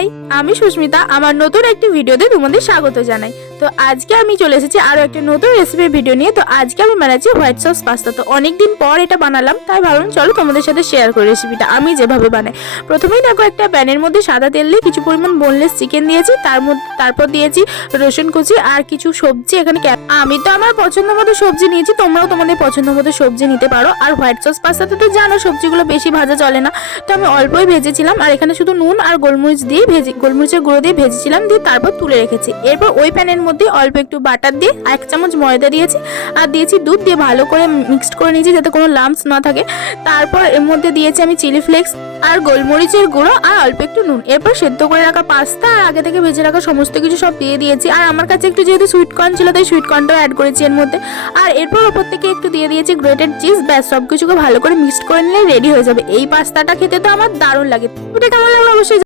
High, আমি সুস্মিতা। আমার নতুন একটি ভিডিওতে তোমাদের স্বাগত জানাই। তো আজকে আমি চলে এসেছি আরো একটা নতুন রেসিপির ভিডিও নিয়ে। তো আজকে আমি বানাচ্ছি হোয়াইট সস পাস্তা। তো অনেকদিন পর এটা বানালাম, তাই ভাবলাম চলো তোমাদের সাথে শেয়ার করি রেসিপিটা আমি যেভাবে বানাই। প্রথমেই দেখো একটা প্যানের মধ্যে সাদা তেল দিয়ে কিছু পরিমাণ বোনলেস চিকেন দিয়েছি, তারপর দিয়েছি রসুন কুচি আর কিছু সবজি। এখানে আমি তো আমার পছন্দ মতো সবজি নিয়েছি, তোমরাও তোমাদের পছন্দ মতো সবজি নিতে পারো। আর হোয়াইট সস পাস্তাতে তো জানো সবজিগুলো বেশি ভাজা চলে না, তো আমি অল্পই ভেজেছিলাম। আর এখানে শুধু নুন আর গোলমরিচের গুঁড়ো দিয়ে ভেজেছিলাম, দিয়ে তারপর তুলে রেখেছি। এরপর ওই প্যানের মধ্যে অল্প একটু বাটার দিয়ে 1 চামচ ময়দা দিয়েছি আর দিয়েছি দুধ, দিয়ে ভালো করে মিক্সড করে নিয়েছি যাতে কোনো লাম্পস না থাকে। তারপর এর মধ্যে দিয়েছি আমি চিলি ফ্লেক্স আর গোলমরিচের গুঁড়ো আর অল্প একটু নুন। এরপর সেদ্ধ করে রাখা পাস্তা আর আগে থেকে ভেজে রাখা সমস্ত কিছু সব দিয়ে দিয়েছি। আর আমার কাছে একটু যেহেতু সুইট কর্ন ছিল, তাই সুইট কর্নটাও অ্যাড করেছি এর মধ্যে। আর এরপর ওপর থেকে একটু দিয়ে দিয়েছি গ্রেটেড চিজ। ব্যাস, সব কিছুকে ভালো করে মিক্সড করে নিলে রেডি হয়ে যাবে। এই পাস্তাটা খেতে তো আমার দারুণ লাগে। ওটা কেমন লাগলো অবশ্যই